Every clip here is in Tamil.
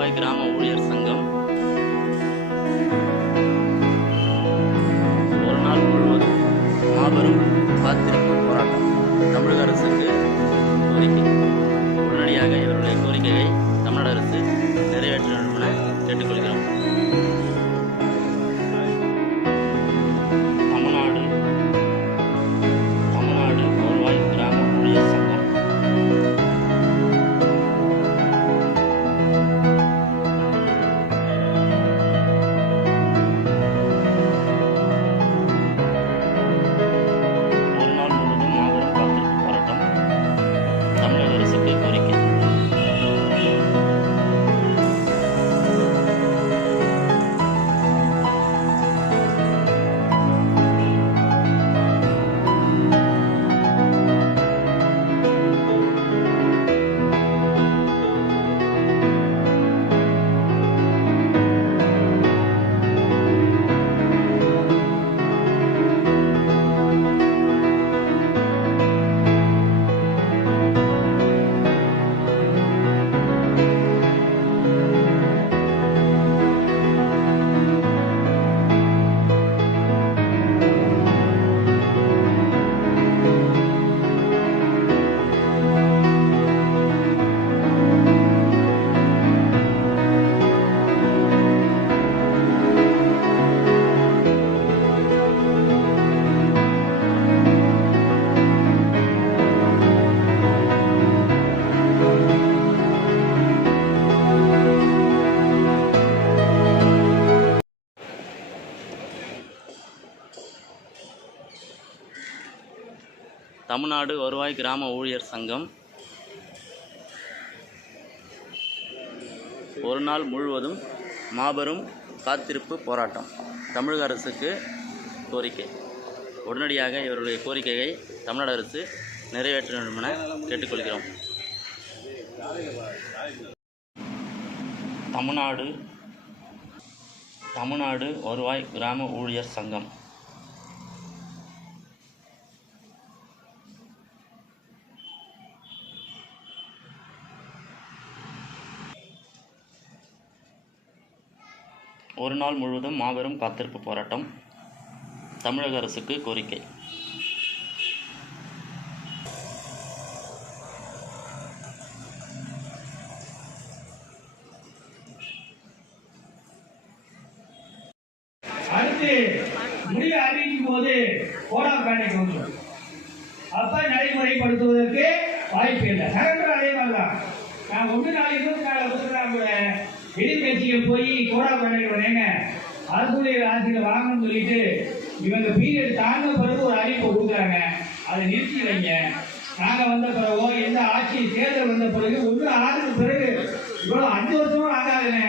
வருவாய் கிராம ஊழியர் சங்கம் ஒரு நாள் முழுவதும் மாபெரும் காத்திருப்பு போராட்டம். தமிழக அரசுக்கு கோரிக்கை. உடனடியாக இவருடைய கோரிக்கையை தமிழக அரசு நிறைவேற்ற வேண்டும் என கேட்டுக்கொள்கிறோம். தமிழ்நாடு வருவாய் கிராம ஊழியர் சங்கம் தமிழ்நாடு வருவாய் கிராம ஊழியர் சங்கம் ஒரு நாள் முழுவதும் மாபெரும் காத்திருப்பு போராட்டம். தமிழக அரசுக்கு கோரிக்கை. உடனடியாக இவருடைய கோரிக்கையை தமிழ்நாடு அரசு நிறைவேற்ற வேண்டும் என கேட்டுக்கொள்கிறோம். தமிழ்நாடு வருவாய் கிராம ஊழியர் சங்கம் ஒரு நாள் முழுவதும் மாபெரும் காத்திருப்பு போராட்டம். தமிழக அரசுக்கு கோரிக்கை. அடுத்து முடிவு அறிவிக்கும் போது கோடால் பேண்டை வந்துடும். அப்ப நடைமுறைப்படுத்துவதற்கு வாய்ப்பு இல்லை. சரண்டர் அதே மாதிரிதான். நான் 1 நாள் 24 எதிர்கட்சிகள் போய் கோடா பண்ணிடுவாங்க, அரசுடைய ஆட்சியில் வாங்கணும்னு சொல்லிட்டு இவங்க பீரியட் தாண்ட பிறகு ஒரு அறிவிப்பை கொடுக்குறாங்க. அதை நிறுத்தி வைங்க. நாங்கள் வந்த பிறகோ எந்த ஆட்சி தேர்தல் வந்த பிறகு 1 ஆண்டுக்கு பிறகு இவ்வளோ 5 வருஷமும் ஆகாதுங்க,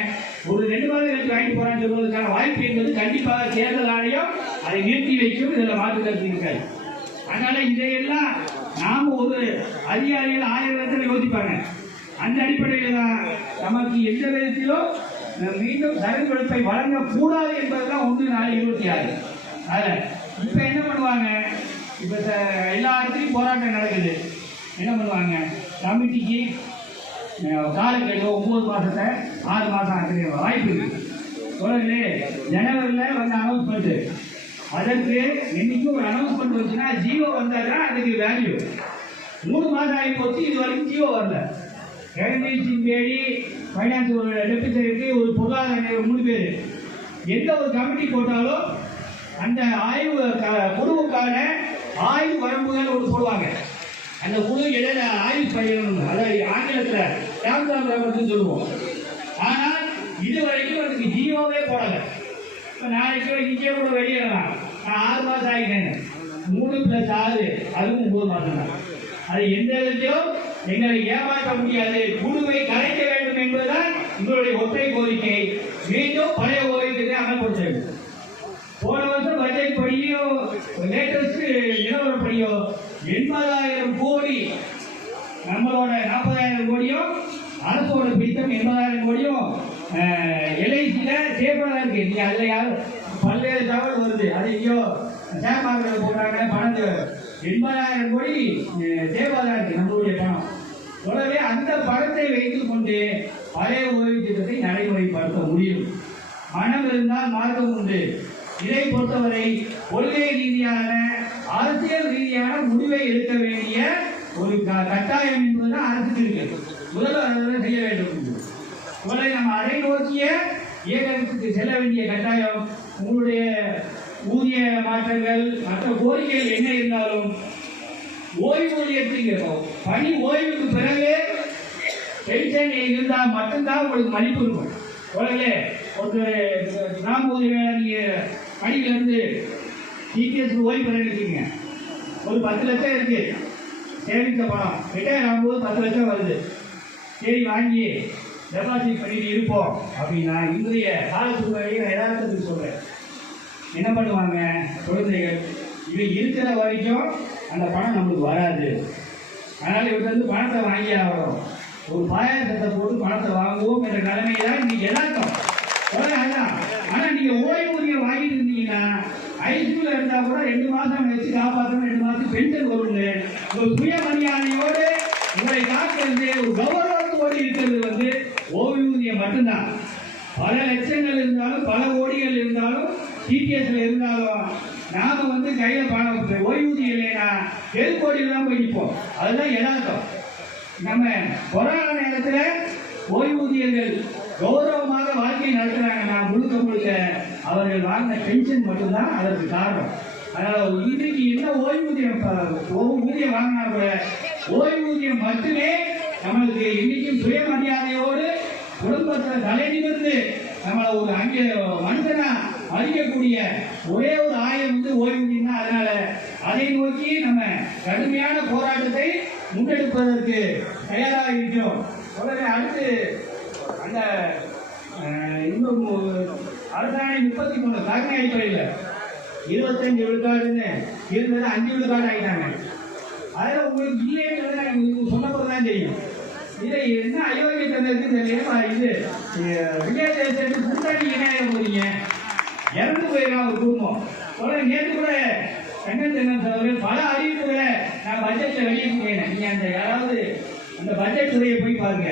ஒரு 2 மாதம் எடுத்து வாங்கிட்டு போறான்னு சொல்வதற்கான வாய்ப்பு என்பது கண்டிப்பாக தேர்தல் ஆணையம் அதை நிறுத்தி வைக்கும். இதில் மாற்று கருத்து இருக்காது. அதனால இதையெல்லாம் நாம ஒரு அதிகாரிகள் 1000 இடத்துல யோசிப்பாங்க. அந்த அடிப்படையில் தான் நமக்கு எந்த விதத்திலும் மீண்டும் தரப்படுப்பை வழங்கக்கூடாது என்பதுதான் 1/4/26. அதில் இப்போ என்ன பண்ணுவாங்க, இப்போ எல்லா இடத்துலையும் போராட்டம் நடக்குது. என்ன பண்ணுவாங்க, கமிட்டிக்கு காலக்கெடு 9 மாதத்தை 6 மாதம் ஆக்குற வாய்ப்பு இருக்குது. சொல்லுங்களே, ஜனவரியில் வந்து அனௌன்ஸ்மெண்ட்டு, அதற்கு என்னைக்கும் ஒரு அனௌன்ஸ்மெண்ட் வச்சுன்னா ஜியோ வந்தால் தான் அதுக்கு வேல்யூ. 3 மாதம் ஆகி போச்சு, இது வரைக்கும் ஜியோ வரல. எலக்ட்ரிசிட்டி தேடி ஃபைனான்ஸ் ஒரு டெப்டி செக்ரட்டரி ஒரு பொருளாதார 3 பேர் எந்த ஒரு கமிட்டி போட்டாலும் அந்த ஆய்வு குழுவுக்கான ஆய்வு வரம்புகள் ஒன்று போடுவாங்க. அந்த குழு இடையில ஆய்வு செய்யணும், அதாவது ஆங்கிலத்தில் டேம்ஸ் சொல்லுவோம். ஆனால் இதுவரைக்கும் அதுக்கு ஜியோவே போடலை. இப்போ நாளைக்கு இங்கே கூட வெளியிடலாம். நான் 6 மாதம் ஆகிட்டேன். 3 + 6 அதுவும் 9 மாதம் தான். அது எந்த விதத்திலும் எங்களை ஏமாற்ற முடியாது. குழுவை கலைக்க வேண்டும் என்பதுதான் உங்களுடைய ஒற்றை கோரிக்கை. மீண்டும் பழைய கோரிக்கையை அமல்படுத்த வேண்டும். போன வருஷம் பட்ஜெட் படியோ லேட்டஸ்ட் நிலவரப்படியோ 80,000 கோடி நம்மளோட 40,000 கோடியும் அரசோட பிடித்தம் 80,000 கோடியும் எல்ஐசியில சேஃபாக இருக்கு. நீங்க அதுல யாரும் பல்வேறு தகவல் வருது. அது ஐயோ ஷேர் மார்க்கெட்டில் போடுறாங்க, பணத்தை 80,000 கோடி சேஃபாக தான் இருக்கு நம்மளுடைய பணம். உடனே அந்த பணத்தை வைத்துக் கொண்டு பழைய ஓய்வு திட்டத்தை மனம் இருந்தால் மார்க்கம் உண்டு. இதை பொறுத்தவரை கொள்கை ரீதியான அரசியல் ரீதியான முடிவை எடுக்க வேண்டிய ஒரு கட்டாயம் என்பதுதான் அரசுக்கு இருக்கு. முதல்வர் செய்ய வேண்டும். உங்களை நம்ம அதை நோக்கிய இயக்கத்துக்கு செல்ல வேண்டிய கட்டாயம். உங்களுடைய ஊதிய மாற்றங்கள் மற்ற கோரிக்கைகள் என்ன இருந்தாலும் ஓய்வூதியத்துக்கு இருக்கும். பணி ஓய்வுக்கு பிறகு பென்ஷன் இருந்தால் மட்டும்தான் உங்களுக்கு மதிப்பு இருக்கும். உலகளே ஒரு கிராம ஊதிய நீங்க பணியிலிருந்து டிடிஎஸ் ஓய்வு பெற இருக்கீங்க. ஒரு 10 லட்சம் இருக்கு சேமித்த பணம். ரிட்டையர் ஆகும்போது 10 லட்சம் வருது. சரி வாங்கி டெபாசிட் பண்ணிட்டு இருப்போம் அப்படின்னா இன்றைய கால சூழ்நிலையை யதார்த்தத்துக்கு சொல்றேன். என்ன பண்ணுவாங்க குழந்தைகள்? இவன் இருக்கிற வரைக்கும் அந்த பணம் நம்மளுக்கு வராது. அதனால இவர்கிட்ட வந்து பணத்தை வாங்கி ஆகிறோம். ஒரு பாயாசத்தை போட்டு பணத்தை வாங்குவோம் என்ற நிலைமை தான் இன்னைக்கு யதார்த்தம். அதுதான். ஆனா நீங்க ஓய்வூதியம் வாங்கிட்டு இருந்தீங்கன்னா ஐசியூல இருந்தா கூட 2 மாசம் வச்சு காப்பாற்றணும். 2 மாசம் பென்ஷன் வரும்னு ஒரு சுயமரியாதையோடு உங்களை காக்கிறது, ஒரு கௌரவத்தோடு இருக்கிறது வந்து ஓய்வூதியம் மட்டும்தான். பல லட்சங்கள் இருந்தாலும் பல கோடிகள் இருந்தாலும் டிடிஎஸ்ல இருந்தாலும் நாம வந்து கையில பணம் ஓய்வூதியம் இல்லைன்னா கோடியில் தான் போய் நிற்போம். அதுதான் யதார்த்தம். நம்ம கொரோனா நேரத்துல ஓய்வூதியர்கள் கௌரவமாக வாழ்க்கை நடத்துறாங்கன்னா முழுக்க அவர்கள் வாங்கின பென்ஷன் மட்டும்தான் அதற்கு காரணம். அதனால இன்னைக்கு என்ன ஊதியம் வாங்கினா கூட ஓய்வூதியம் மட்டுமே நம்மளுக்கு இன்னைக்கும் சுயமரியாதையோடு குடும்பத்தில் தலை நிமிர்ந்து நம்மளை ஒரு அங்கே மனுஷனா மதிக்கக்கூடிய ஒரே ஒரு ஆயுதம் வந்து ஓய்வூதியம் தான். அதனால அதை நோக்கி நம்ம கடுமையான போராட்டத்தை முன்னெடுப்பதற்கு தயாராக இருக்கிறோம். உடனே அடுத்து அந்த இன்னும் அரசாணை 33 காரணி அடிப்படையில் 25 விழுக்காடுன்னு இருந்தது 5 விழுக்காடு ஆகிட்டாங்க. அதில் உங்களுக்கு இல்லைன்னு சொன்னப்பதான் தெரியும். இதை என்ன அயோக்கியத்தனத்துக்கு தெரியல. இது விஜயதேசத்துக்கு முன்னாடி என்ன போறீங்க? இறந்து போயிடலாம் ஒரு குடும்பம். நேற்று கூட கண்ணன் பல அறிவிப்புகளை நான் பட்ஜெட்ல வெளியிட்டேன். நீங்க அந்த யாராவது அந்த பட்ஜெட் துறையை போய் பாருங்க.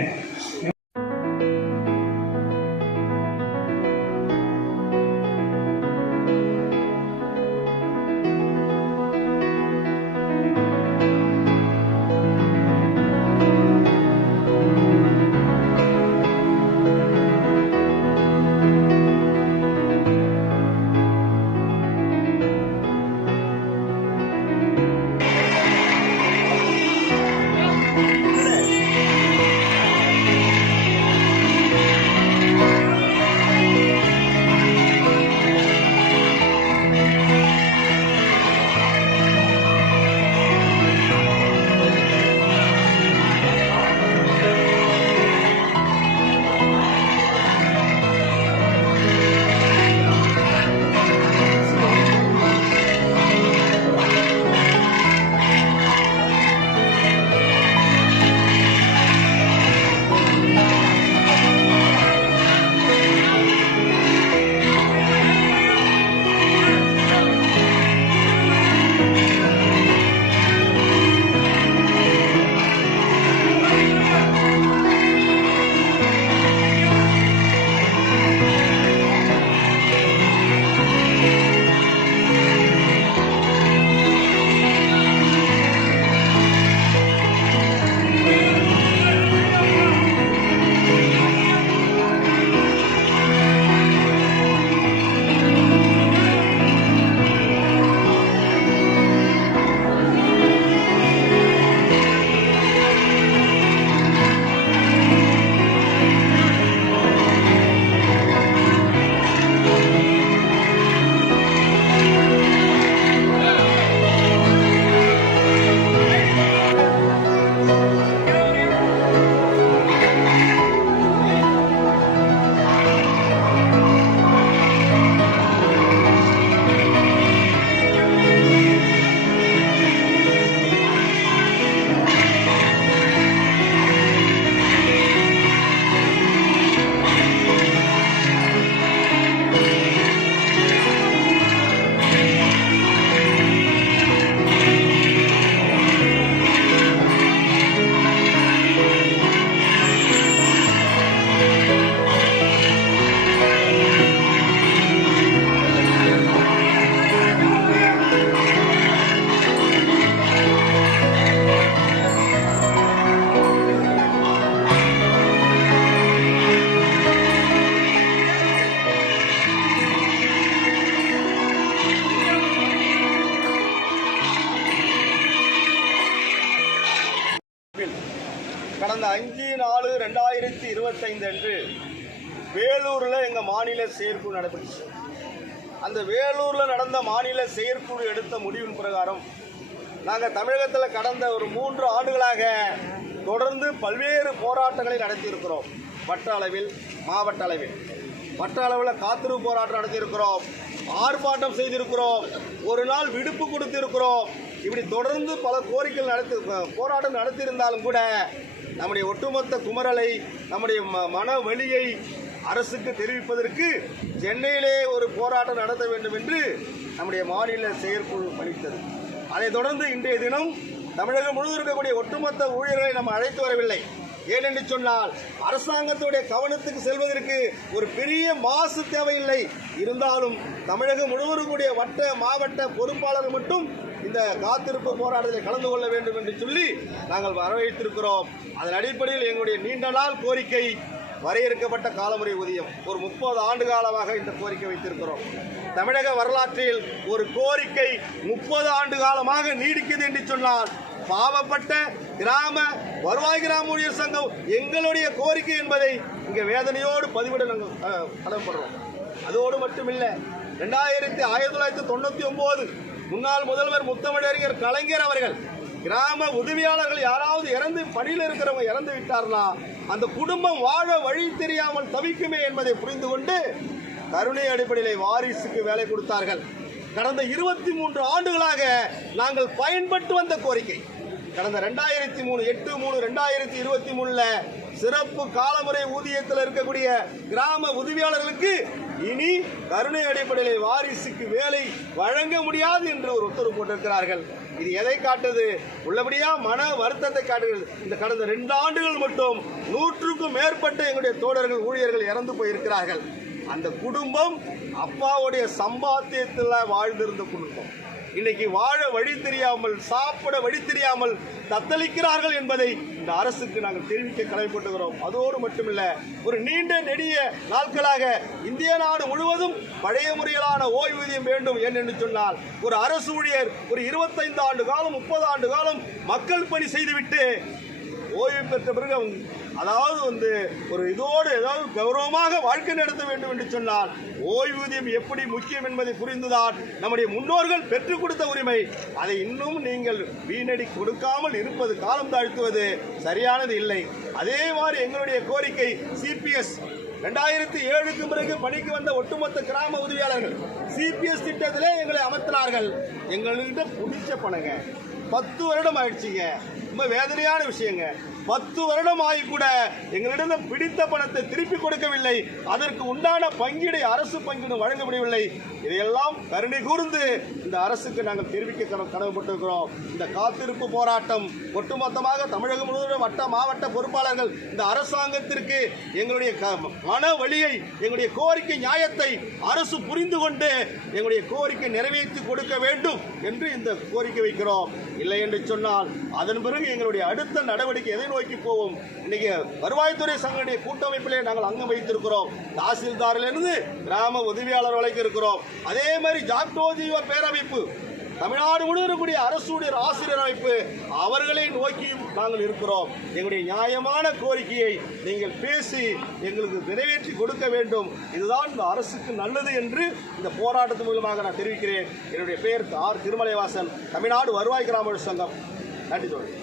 கடந்த 5/4/2025 அன்று வேலூரில் எங்கள் மாநில செயற்குழு நடைபெற்றுச்சு. அந்த வேலூரில் நடந்த மாநில செயற்குழு எடுத்த முடிவின் பிரகாரம் நாங்கள் தமிழகத்தில் கடந்த ஒரு 3 ஆண்டுகளாக தொடர்ந்து பல்வேறு போராட்டங்களை நடத்தியிருக்கிறோம். வட்ட அளவில், மாவட்ட அளவில். வட்ட அளவில் காத்திருப்பு போராட்டம் நடத்தியிருக்கிறோம், ஆர்ப்பாட்டம் செய்திருக்கிறோம், ஒரு நாள் விடுப்பு கொடுத்திருக்கிறோம். இப்படி தொடர்ந்து பல கோரிக்கைகள் போராட்டம் நடத்தியிருந்தாலும் கூட நம்முடைய ஒட்டுமொத்த குமரலை, நம்முடைய மன வலியை அரசுக்கு தெரிவிப்பதற்கு சென்னையிலே ஒரு போராட்டம் நடத்த வேண்டும் என்று நம்முடைய மாநில செயற்குழு பணித்தது. அதைத் தொடர்ந்து இன்றைய தினம் தமிழகம் முழுவதும் இருக்கக்கூடிய ஒட்டுமொத்த ஊழியர்களை நம்ம அழைத்து வரவில்லை. ஏனென்று சொன்னால் அரசாங்கத்துடைய கவனத்துக்கு செல்வதற்கு ஒரு பெரிய மாசு தேவையில்லை. இருந்தாலும் தமிழகம் முழுவதும் கூடிய வட்ட மாவட்ட பொறுப்பாளர்கள் மட்டும் இந்த காத்திருப்பு போராட்டத்தில் கலந்து கொள்ள வேண்டும் என்று சொல்லி நாங்கள் வரவேற்றிருக்கிறோம். அதன் அடிப்படையில் எங்களுடைய நீண்ட நாள் கோரிக்கை வரையறுக்கப்பட்ட காலமுறை ஊதியம். ஒரு 30 ஆண்டு காலமாக இந்த கோரிக்கை வைத்திருக்கிறோம். தமிழக வரலாற்றில் ஒரு கோரிக்கை 30 ஆண்டு காலமாக நீடிக்குது என்று சொன்னால் பாவப்பட்ட கிராம வருவாய் கிராம ஊழியர் சங்கம் எங்களுடைய கோரிக்கை என்பதை இங்கே வேதனையோடு பதிவிட நாங்கள் கடமைப்படுறோம். அதோடு மட்டுமில்லை, 1999 முன்னாள் முதல்வர் முத்தமிழறிஞர் கலைஞர் அவர்கள் கிராம உதவியாளர்கள் யாராவது இறந்து பணியில் இருக்கிறவங்க இறந்து விட்டார்னா அந்த குடும்பம் வாழ வழி தெரியாமல் தவிக்குமே என்பதை புரிந்து கொண்டு கருணை அடிப்படையில் வாரிசுக்கு வேலை கொடுத்தார்கள். கடந்த 23 ஆண்டுகளாக நாங்கள் பயன்பட்டு வந்த கோரிக்கை. கடந்த 2003 சிறப்பு காலமுறை ஊதியத்தில் இருக்கக்கூடிய கிராம உதவியாளர்களுக்கு இனி கருணை அடிப்படையில் வாரிசுக்கு வேலை வழங்க முடியாது என்று ஒரு உத்தரவு போட்டிருக்கிறார்கள். இது எதை காட்டுது? உள்ளபடியா மன வருத்தத்தை காட்டுகிறது. இந்த கடந்த 2 ஆண்டுகள் மட்டும் 100க்கும் மேற்பட்ட எங்களுடைய தோழர்கள் ஊழியர்கள் இறந்து போயிருக்கிறார்கள். அந்த குடும்பம் அப்பாவுடைய சம்பாத்தியத்தில் வாழ்ந்திருந்த குடும்பம் இன்னைக்கு வாழ வழி தெரியாமல், சாப்பிட வழி தெரியாமல் தத்தளிக்கிறார்கள் என்பதை இந்த அரசுக்கு நாங்கள் தெரிவிக்க கடமைப்பட்டுகிறோம். அதோடு மட்டுமில்ல, ஒரு நீண்ட நெடிய நாட்களாக இந்திய நாடு முழுவதும் பழைய முறையிலான ஓய்வூதியம் வேண்டும் என்று சொன்னால் ஒரு அரசு ஊழியர் ஒரு 25 ஆண்டு காலம் 30 ஆண்டு காலம் மக்கள் பணி செய்துவிட்டு ஓய்வு பெற்ற பிறகு அதாவது ஒரு இதோடு ஏதாவது கௌரவமாக வாழ்க்கை நடத்த வேண்டும் என்று சொன்னால் ஓய்வூதியம் எப்படி முக்கியம் என்பதை புரிந்துதான் நம்முடைய முன்னோர்கள் பெற்றுக் கொடுத்த உரிமை. அதை இன்னும் நீங்கள் வீணடி கொடுக்காமல் இருப்பது, காலம் தாழ்த்துவது சரியானது இல்லை. அதே மாதிரி எங்களுடைய கோரிக்கை சிபிஎஸ் 2007க்கு பிறகு பணிக்கு வந்த ஒட்டுமொத்த கிராம உதவியாளர்கள் சிபிஎஸ் திட்டத்திலே எங்களை அமர்த்தினார்கள். எங்கள்கிட்ட பிடிச்ச பணங்க 10 வருடம் ஆயிடுச்சுங்க. ரொம்ப வேதனையான விஷயங்க. 10 வருடம் ஆகி கூட எங்களிடம் பிடித்த பணத்தை திருப்பி கொடுக்கவில்லை. அதற்கு உண்டான பங்கீடை, அரசு பங்கீடு வழங்க முடியவில்லை. இதையெல்லாம் கருணை கூர்ந்து இந்த அரசுக்கு நாங்கள் தெரிவிக்க கடமைப்பட்டிருக்கிறோம். இந்த காத்திருப்பு போராட்டம் ஒட்டுமொத்தமாக தமிழகம் முழுவதும் வட்ட மாவட்ட பொறுப்பாளர்கள் இந்த அரசாங்கத்திற்கு எங்களுடைய மன வலியை, எங்களுடைய கோரிக்கை நியாயத்தை அரசு புரிந்து கொண்டு எங்களுடைய கோரிக்கை நிறைவேற்றி கொடுக்க வேண்டும் என்று இந்த கோரிக்கை வைக்கிறோம். இல்லை என்று சொன்னால் அதன் பிறகு எங்களுடைய அடுத்த நடவடிக்கை எதை நோக்கி போவோம்? இன்னைக்கு வருவாய்த்துறை சங்கடைய கூட்டமைப்பிலே நாங்கள் அங்கம் வைத்திருக்கிறோம். தாசில்தாரிலிருந்து கிராம உதவியாளர் வரைக்கும் இருக்கிறோம். அதே மாதிரி ஜாக்டோஜீவ பேரமைப்பு, தமிழ்நாடு முழுவதும் கூடிய அரசு ஆசிரியர் அமைப்பு, அவர்களை நோக்கியும் நாங்கள் இருக்கிறோம். எங்களுடைய நியாயமான கோரிக்கையை நீங்கள் பேசி எங்களுக்கு நிறைவேற்றி கொடுக்க வேண்டும். இதுதான் இந்த அரசுக்கு நல்லது என்று இந்த போராட்டத்தின் மூலமாக நான் தெரிவிக்கிறேன். என்னுடைய பெயர் ஆர். திருமலைவாசன், தமிழ்நாடு வருவாய் கிராம சங்கம். நன்றி தோழர்.